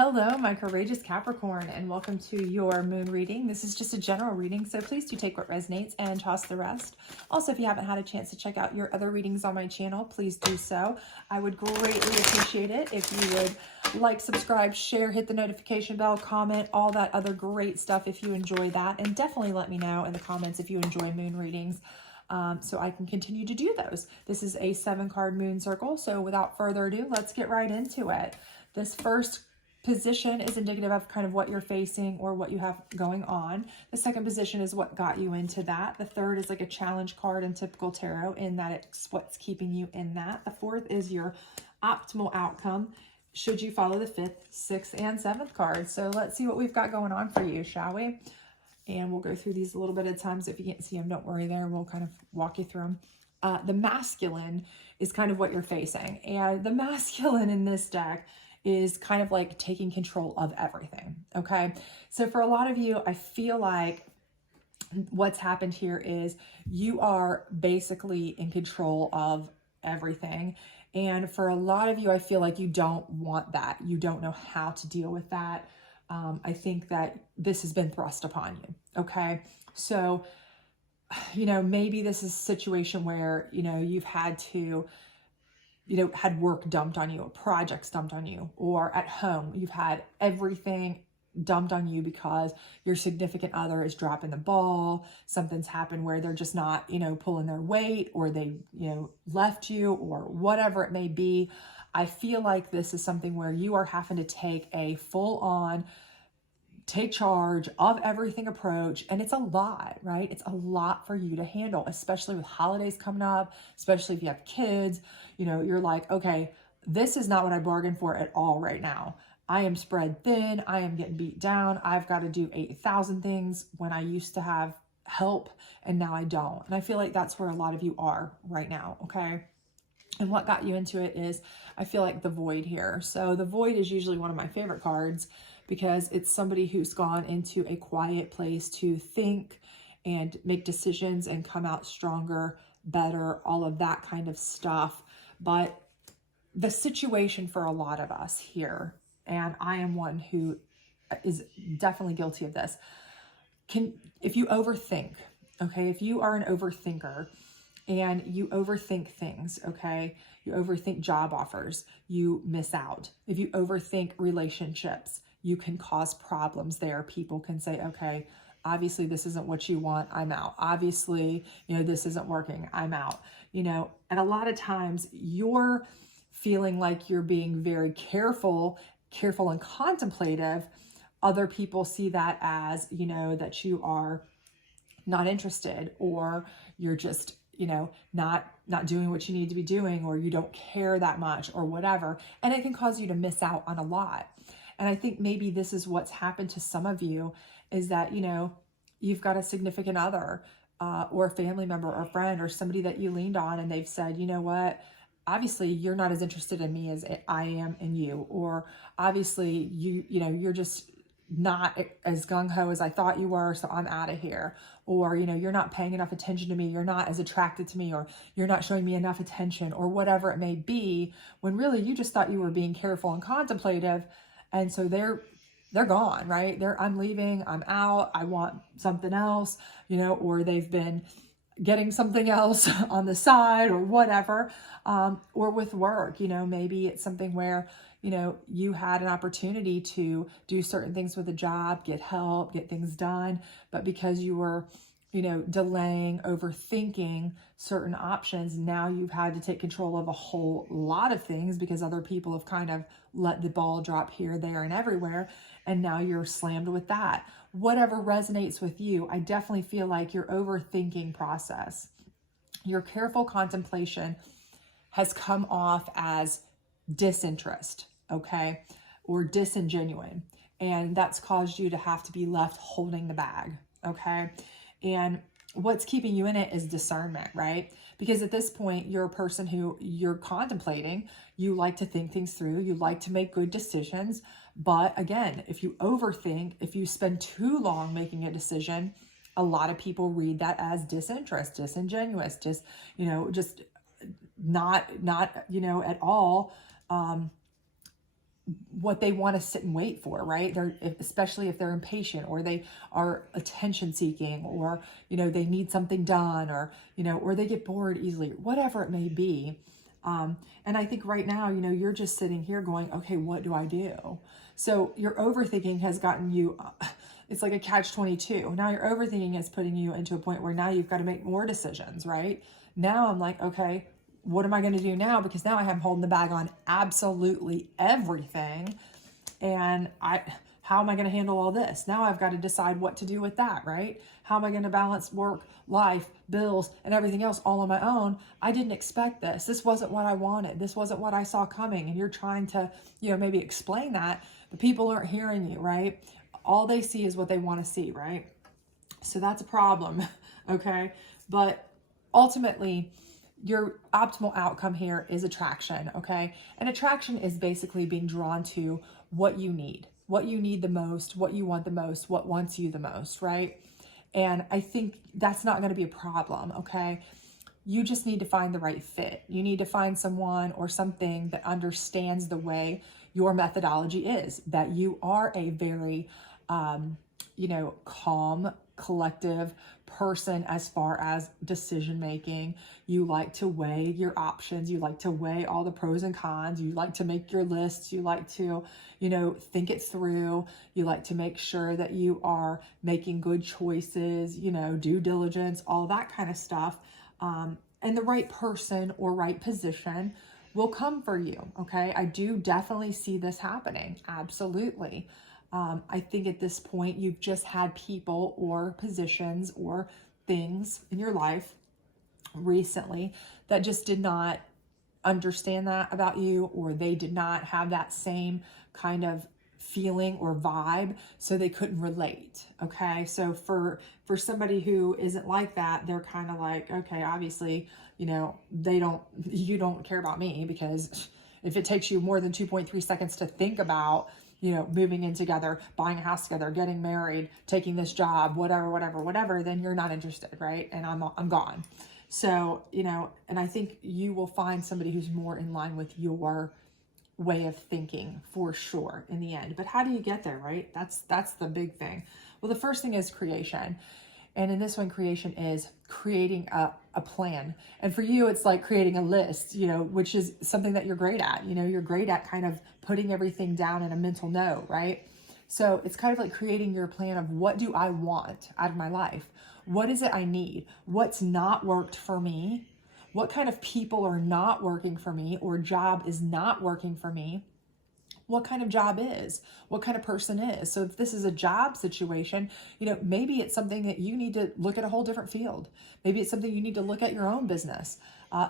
Hello, my courageous Capricorn, and welcome to your moon reading. This is just a general reading, so please do take what resonates and toss the rest. Also, if you haven't had a chance to check out your other readings on my channel, please do so. I would greatly appreciate it if you would like, subscribe, share, hit the notification bell, comment, all that other great stuff if you enjoy that. And definitely let me know in the comments if you enjoy moon readings. So I can continue to do those. This is a 7-card moon circle, so without further ado, let's get right into it. This first position is indicative of kind of what you're facing or what you have going on. The second position is what got you into that. The third is like a challenge card in typical tarot in that it's what's keeping you in that. The fourth is your optimal outcome should you follow the fifth, sixth, and seventh cards. So let's see what we've got going on for you, shall we? And we'll go through these a little bit at times. If you can't see them, don't worry there. We'll kind of walk you through them. The masculine is kind of what you're facing. And the masculine in this deck is kind of like taking control of everything, okay? So for a lot of you, I feel like what's happened here is you are basically in control of everything. And for a lot of you, I feel like you don't want that. You don't know how to deal with that. I think that this has been thrust upon you, okay? So, maybe this is a situation where, you've had to, had work dumped on you, or projects dumped on you, or at home, you've had everything dumped on you because your significant other is dropping the ball. Something's happened where they're just not, pulling their weight, or they, left you, or whatever it may be. I feel like this is something where you are having to take a full-on, take charge of everything approach. And it's a lot, right? It's a lot for you to handle, especially with holidays coming up, especially if you have kids. You're like, okay, this is not what I bargained for at all right now. I am spread thin. I am getting beat down. I've got to do 8,000 things when I used to have help, and now I don't. And I feel like that's where a lot of you are right now, okay? And what got you into it is, I feel like the void here. So the void is usually one of my favorite cards because it's somebody who's gone into a quiet place to think and make decisions and come out stronger, better, all of that kind of stuff. But the situation for a lot of us here, and I am one who is definitely guilty of this, if you overthink, okay, if you are an overthinker, and you overthink things, okay? You overthink job offers, you miss out. If you overthink relationships, you can cause problems there. People can say, okay, obviously this isn't what you want, I'm out. Obviously, this isn't working, I'm out. And a lot of times you're feeling like you're being very careful and contemplative. Other people see that as, that you are not interested, or you're just, not doing what you need to be doing, or you don't care that much, or whatever. And it can cause you to miss out on a lot. And I think maybe this is what's happened to some of you, is that, you've got a significant other, or a family member or friend or somebody that you leaned on, and they've said, you know what, obviously you're not as interested in me as I am in you, or obviously you're just not as gung-ho as I thought you were, so I'm out of here. Or, you're not paying enough attention to me, you're not as attracted to me, or you're not showing me enough attention, or whatever it may be, when really you just thought you were being careful and contemplative. And so they're gone, right? I'm leaving, I'm out, I want something else, or they've been getting something else on the side, or whatever. Or with work, maybe it's something where, you had an opportunity to do certain things with a job, get help, get things done. But because you were, delaying, overthinking certain options, now you've had to take control of a whole lot of things because other people have kind of let the ball drop here, there, and everywhere. And now you're slammed with that. Whatever resonates with you, I definitely feel like your overthinking process, your careful contemplation has come off as disinterest, okay, or disingenuine. And that's caused you to have to be left holding the bag, okay? And what's keeping you in it is discernment, right? Because at this point, you're a person who you're contemplating, you like to think things through, you like to make good decisions. But again, if you overthink, if you spend too long making a decision, a lot of people read that as disinterest, disingenuous, just not at all what they want to sit and wait for, right? Especially if they're impatient, or they are attention seeking, or, they need something done, or, or they get bored easily, whatever it may be. And I think right now, you're just sitting here going, okay, what do I do? So your overthinking has gotten you, it's like a catch-22. Now your overthinking is putting you into a point where now you've got to make more decisions, right? Now I'm like, okay, what am I going to do now? Because now I am holding the bag on absolutely everything. And how am I going to handle all this? Now I've got to decide what to do with that, right? How am I going to balance work, life, bills, and everything else all on my own? I didn't expect this. This wasn't what I wanted. This wasn't what I saw coming. And you're trying to, maybe explain that, but people aren't hearing you, right? All they see is what they want to see, right? So that's a problem, okay? But ultimately, your optimal outcome here is attraction, okay? And attraction is basically being drawn to what you need the most, what you want the most, what wants you the most, right? And I think that's not going to be a problem, okay? You just need to find the right fit. You need to find someone or something that understands the way your methodology is, that you are a very, calm, collective person as far as decision making. You like to weigh your options. You like to weigh all the pros and cons. You like to make your lists. You like to, think it through. You like to make sure that you are making good choices, due diligence, all that kind of stuff. And the right person or right position will come for you. Okay. I do definitely see this happening. Absolutely. I think at this point, you've just had people or positions or things in your life recently that just did not understand that about you, or they did not have that same kind of feeling or vibe, so they couldn't relate. Okay. So for somebody who isn't like that, they're kind of like, okay, obviously, you don't care about me, because if it takes you more than 2.3 seconds to think about, moving in together, buying a house together, getting married, taking this job, whatever, then you're not interested, right? And I'm gone. So, and I think you will find somebody who's more in line with your way of thinking for sure in the end. But how do you get there, right? That's the big thing. Well, the first thing is creation. And in this one, creation is creating a plan. And for you, it's like creating a list, which is something that you're great at. You're great at kind of putting everything down in a mental note, right? So it's kind of like creating your plan of, what do I want out of my life? What is it I need? What's not worked for me? What kind of people are not working for me, or job is not working for me? What kind of job is, what kind of person is. So if this is a job situation, maybe it's something that you need to look at a whole different field. Maybe it's something you need to look at your own business,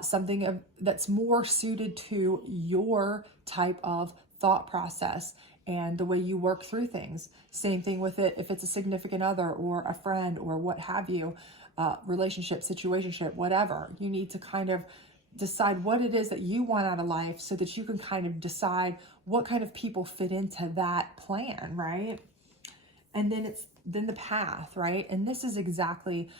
something that's more suited to your type of thought process and the way you work through things. Same thing with it if it's a significant other or a friend or what have you, relationship, situationship, whatever. You need to kind of decide what it is that you want out of life, so that you can kind of decide what kind of people fit into that plan, right? And then then the path, right? And this is exactly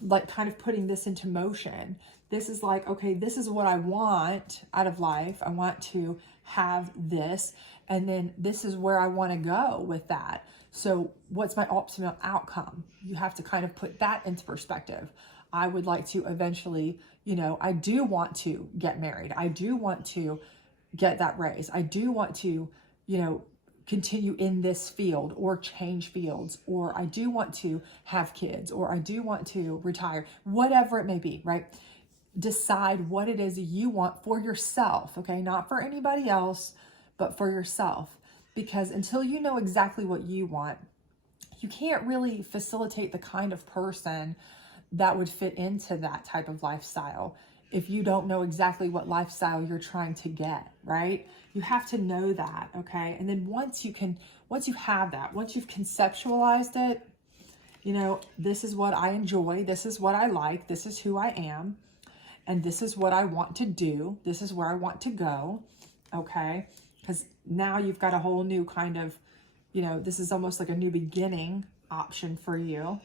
like kind of putting this into motion. This is like, okay, this is what I want out of life. I want to have this, and then this is where I want to go with that. So what's my optimal outcome? You have to kind of put that into perspective. I would like to eventually, I do want to get married. I do want to get that raise. I do want to, continue in this field or change fields, or I do want to have kids, or I do want to retire, whatever it may be, right? Decide what it is you want for yourself, okay? Not for anybody else, but for yourself. Because until you know exactly what you want, you can't really facilitate the kind of person that would fit into that type of lifestyle if you don't know exactly what lifestyle you're trying to get, right? You have to know that, okay? And then once you have that, once you've conceptualized it, this is what I enjoy, this is what I like, this is who I am, and this is what I want to do, this is where I want to go, okay? Because now you've got a whole new kind of, this is almost like a new beginning option for you.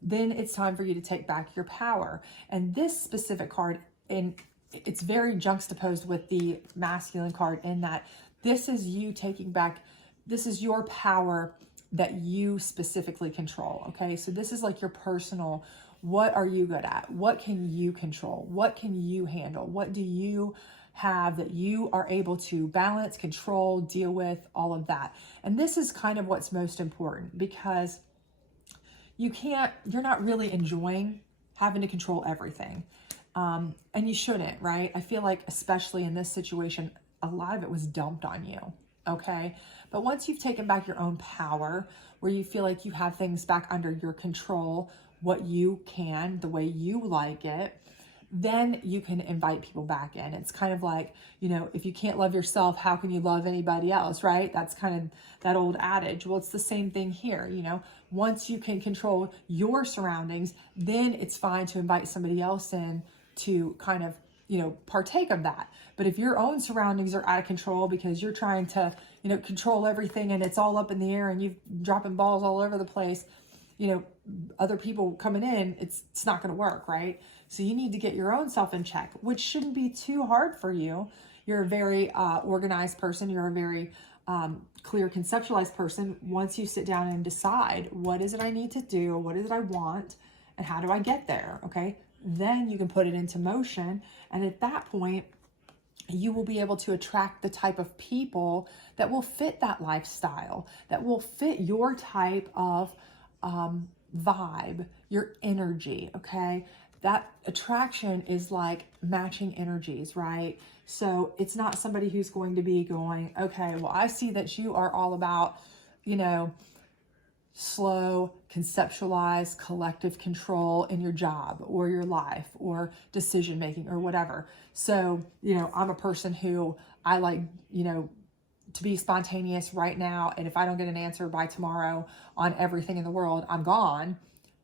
Then it's time for you to take back your power. And this specific card, it's very juxtaposed with the masculine card, in that This is you taking back, this is your power that you specifically control, okay? So this is like your personal, what are you good at? What can you control? What can you handle? What do you have that you are able to balance, control, deal with, all of that? And this is kind of what's most important, because you're not really enjoying having to control everything. And you shouldn't, right? I feel like, especially in this situation, a lot of it was dumped on you, okay? But once you've taken back your own power, where you feel like you have things back under your control, what you can, the way you like it, then you can invite people back in. It's kind of like, you know, if you can't love yourself, how can you love anybody else, right? That's kind of that old adage. Well, it's the same thing here, you know. Once you can control your surroundings, then it's fine to invite somebody else in to kind of, you know, partake of that. But if your own surroundings are out of control because you're trying to, you know, control everything and it's all up in the air and you're dropping balls all over the place, you know, other people coming in, it's not going to work, right? So you need to get your own self in check, which shouldn't be too hard for you. You're a very organized person. You're a very clear, conceptualized person. Once you sit down and decide, what is it I need to do? What is it I want? And how do I get there? Okay. Then you can put it into motion. And at that point, you will be able to attract the type of people that will fit that lifestyle, that will fit your type of vibe, your energy, okay? That attraction is like matching energies, right? So it's not somebody who's going to be going, okay, well, I see that you are all about, you know, slow, conceptualized, collective control in your job or your life or decision making or whatever. So, you know, I'm a person who I like, you know, to be spontaneous right now. And if I don't get an answer by tomorrow on everything in the world, I'm gone.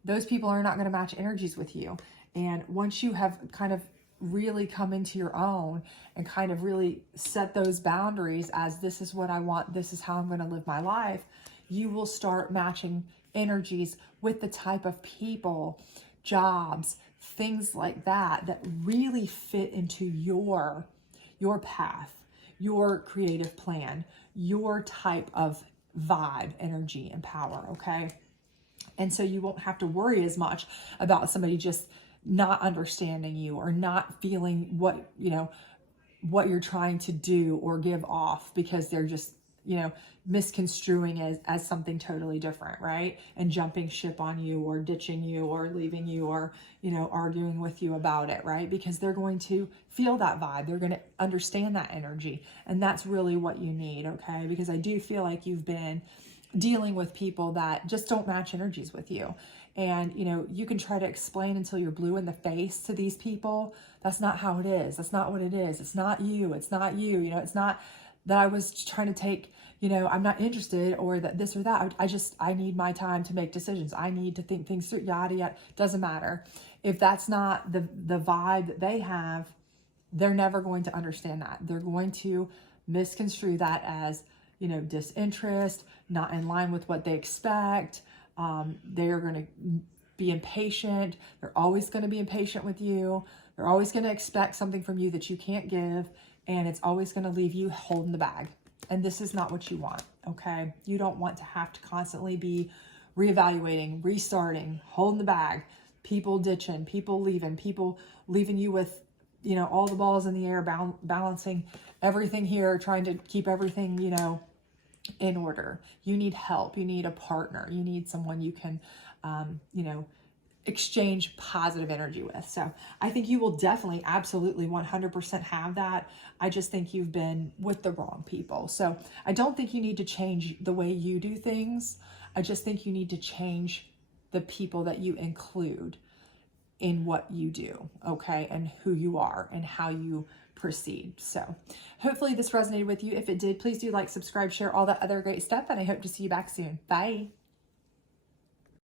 Those people are not going to match energies with you. And once you have kind of really come into your own and kind of really set those boundaries as this is what I want, this is how I'm going to live my life, you will start matching energies with the type of people, jobs, things like that, that really fit into your path, your creative plan, your type of vibe, energy, and power, okay? And so you won't have to worry as much about somebody just not understanding you or not feeling what, you know, what you're trying to do or give off, because they're just, you know, misconstruing as something totally different, right? And jumping ship on you or ditching you or leaving you or, you know, arguing with you about it, right? Because they're going to feel that vibe. They're going to understand that energy. And that's really what you need, okay? Because I do feel like you've been dealing with people that just don't match energies with you. And, you know, you can try to explain until you're blue in the face to these people. That's not how it is. That's not what it is. It's not you. It's not you. You know, it's not that I was trying to take, you know, I'm not interested or that this or that. I need my time to make decisions. I need to think things through, yada, yada. Doesn't matter. If that's not the vibe that they have, they're never going to understand that. They're going to misconstrue that as, you know, disinterest, not in line with what they expect. They're going to be impatient. They're always going to be impatient with you. They're always going to expect something from you that you can't give. And it's always going to leave you holding the bag. And this is not what you want, okay? You don't want to have to constantly be reevaluating, restarting, holding the bag, people ditching, people leaving you with, you know, all the balls in the air, balancing everything here, trying to keep everything, you know, in order. You need help. You need a partner. You need someone you can, you know, exchange positive energy with. So I think you will definitely, absolutely 100% have that. I just think you've been with the wrong people. So I don't think you need to change the way you do things. I just think you need to change the people that you include in what you do, okay, and who you are and how you proceed. So hopefully this resonated with you. If it did, please do like, subscribe, share, all that other great stuff, and I hope to see you back soon. Bye.